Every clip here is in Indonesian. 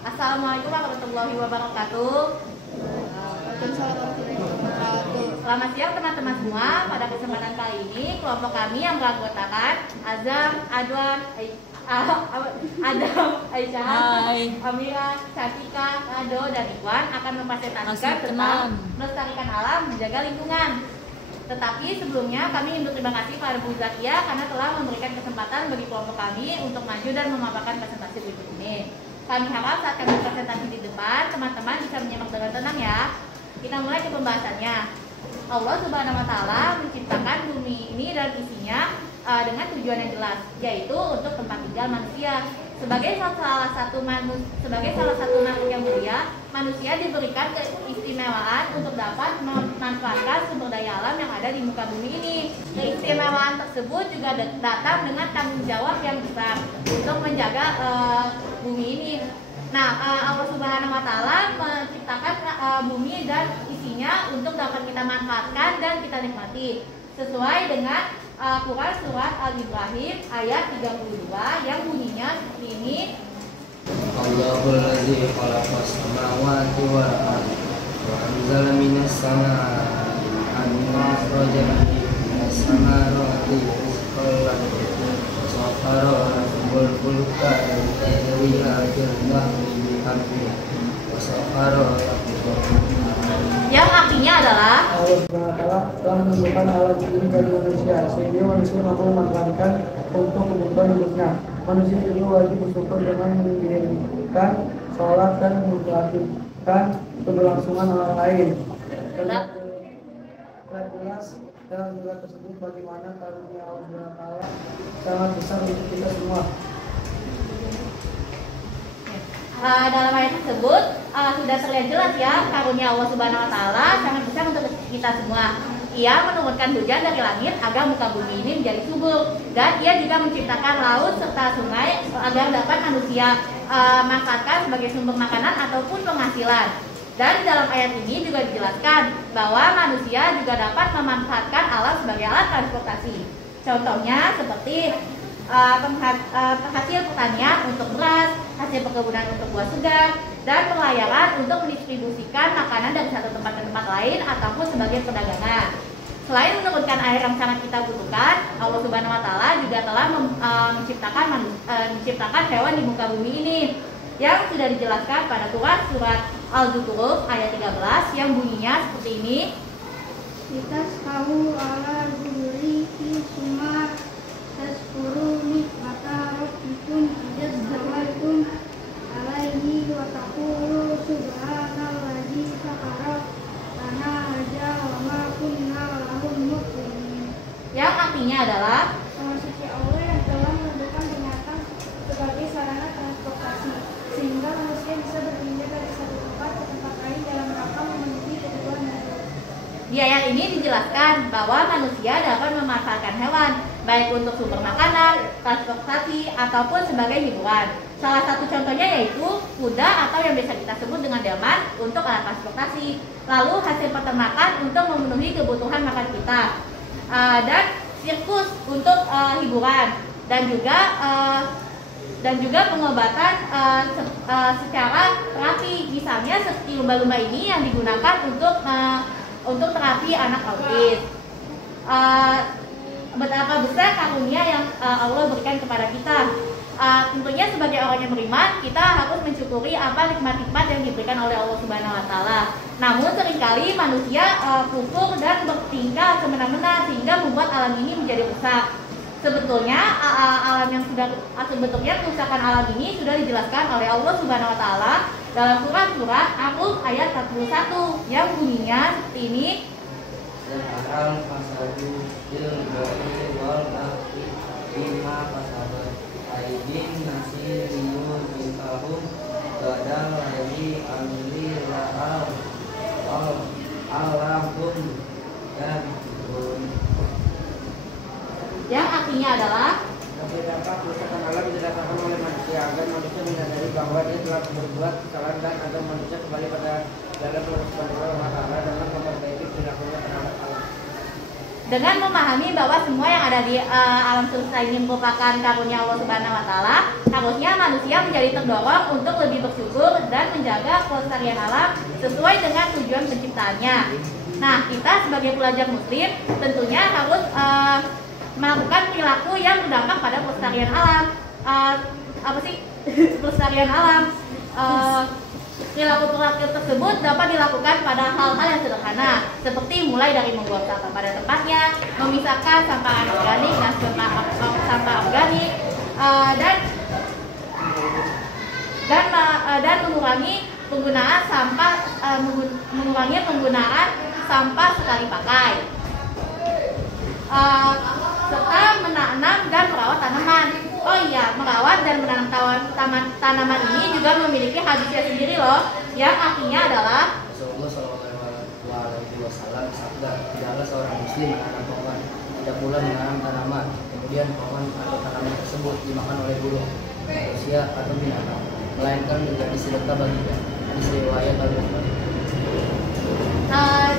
Assalamualaikum warahmatullahi wabarakatuh. Selamat siang teman-teman semua. Pada kesempatan kali ini kelompok kami yang beranggotakan Azam, Adam, Aisyah, Amira, Cantika, Ado, dan Iwan akan mempresentasikan tentang melestarikan alam, menjaga lingkungan. Tetapi sebelumnya kami ingin berterima kasih kepada Bu Zakia karena telah memberikan kesempatan bagi kelompok kami untuk maju dan memaparkan presentasi berikut ini. Kami harap saat kami presentasi di depan, teman-teman bisa menyimak dengan tenang ya. Kita mulai ke pembahasannya. Allah Subhanahu wa Ta'ala menciptakan bumi ini dan isinya dengan tujuan yang jelas, yaitu untuk tempat tinggal manusia. Sebagai salah satu makhluk yang mulia, manusia diberikan keistimewaan untuk dapat memanfaatkan sumber daya alam yang ada di muka bumi ini. Keistimewaan tersebut juga datang dengan tanggung jawab yang besar untuk menjaga bumi ini. Nah, Allah Subhanahu wa Ta'ala menciptakan bumi dan isinya untuk dapat kita manfaatkan dan kita nikmati sesuai dengan Quran surat Al-Ibrahim ayat 32 yang bunyinya seperti ini. Allahul ladzi khalaqas samawati wal arda wa anzala minas samaa'i ma'an wa akhraja minas samarati rizqan lakum wa sakhkhara lakumul fulka tajriya fil bahri bihamdihi wa sakhkhara lakum. Yang artinya adalah Allah SWT telah menentukan alam ini bagi manusia sehingga manusia mampu memanfaatkan untuk kebutuhan hidupnya. Manusia juga wajib bersyukur dengan mendirikan sholat dan memperhatikan keberlangsungan orang lain. Telah jelas dalam surat tersebut bagaimana karunia Allah SWT sangat besar untuk kita semua. Dalam ayat tersebut sudah terlihat jelas ya karunia Allah Subhanahu wa Ta'ala sangat besar untuk kita semua. Ia menurunkan hujan dari langit agar muka bumi ini menjadi subur, dan ia juga menciptakan laut serta sungai agar dapat manusia manfaatkan sebagai sumber makanan ataupun penghasilan. Dan dalam ayat ini juga dijelaskan bahwa manusia juga dapat memanfaatkan alam sebagai alat transportasi. Contohnya seperti hasil pertanian untuk beras, hasil perkebunan untuk buah segar, dan pelayaran untuk mendistribusikan makanan dari satu tempat ke tempat lain ataupun sebagai perdagangan. Selain menurunkan air yang sangat kita butuhkan, Allah Subhanahu wa Ta'ala juga telah menciptakan hewan di muka bumi ini yang sudah dijelaskan pada Quran surat Al-Zukhruf ayat 13 yang bunyinya seperti ini. Litaskahu ala zuhurihi summa taskuru nikmata rabbikum idzawaltum alaihi wa taqulu subhanalladzi sakhara lana hadza wa ma kunna lahu muqrinin. Yang artinya adalah Maha suci Allah yang telah menentukan binatang sebagai sarana transportasi sehingga manusia bisa berpindah dari satu tempat ke tempat lain dalam rangka memenuhi kebutuhan hidup. di ayat ini dijelaskan bahwa manusia dapat memanfaatkan hewan baik untuk sumber makanan, transportasi, ataupun sebagai hiburan. Salah satu contohnya yaitu kuda atau yang biasa kita sebut dengan delman untuk alat transportasi. Lalu hasil peternakan untuk memenuhi kebutuhan makan kita, dan sirkus untuk hiburan, dan juga pengobatan secara terapi. Misalnya seperti lumba-lumba ini yang digunakan untuk terapi anak autis. Betapa besar karunia yang Allah berikan kepada kita. Tentunya sebagai orang yang beriman, kita harus mensyukuri apa nikmat-nikmat yang diberikan oleh Allah Subhanahu wa Ta'ala. Namun seringkali manusia kufur dan bertingkah semena-mena sehingga membuat alam ini menjadi rusak. Sebetulnya kerusakan alam ini sudah dijelaskan oleh Allah Subhanahu wa Ta'ala dalam surat Ar-Rum ayat 41 yang bunyinya seperti ini. Al fasadu fil barri wal bahri bima kasabat aydin nasi liyuzikahum badal ladzi amri la'al alahum dan Yang artinya adalah Terdapat kerusakan alam dirasakan oleh manusia agar manusia menyadari bahwa dia telah berbuat kesalahan dan agar manusia kembali pada jalan Allah Subhanahu wa Ta'ala dengan memperbaiki perilakunya terhadap alam. Dengan memahami bahwa semua yang ada di alam semesta ini merupakan karunia Allah Subhanahu wa taala, harusnya manusia menjadi terdorong untuk lebih bersyukur dan menjaga kelestarian alam sesuai dengan tujuan penciptaannya. Nah, kita sebagai pelajar muslim tentunya harus melakukan perilaku yang berdampak pada pelestarian alam. Pelestarian alam. Perilaku-perilaku tersebut dapat dilakukan pada hal-hal yang sederhana, seperti mulai dari membuang sampah pada tempatnya, memisahkan sampah anorganik dan sampah organik, dan mengurangi penggunaan sampah sekali pakai, serta menanam dan merawat tanaman. Oh iya, merawat dan menanam tanaman ini juga memiliki hadisnya sendiri loh, yang artinya adalah Rasulullah SAW bersabda, tidaklah seorang muslim menanam pohon, tidak pula menanam tanaman, kemudian pohon atau tanaman tersebut dimakan oleh burung, manusia atau binatang, melainkan menjadi sedekah baginya. Hadis riwayat Al-Bukhari.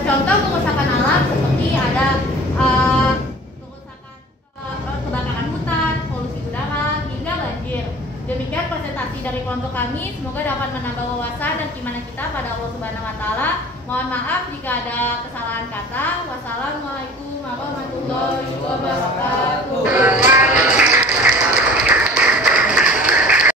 Contoh kerusakan alam seperti ada kerusakan kebakaran hutan, polusi udara, hingga banjir. Demikian presentasi dari kelompok kami, semoga dapat menambah wawasan dan keimanan kita pada Allah Subhanahu wa taala. Mohon maaf jika ada kesalahan kata.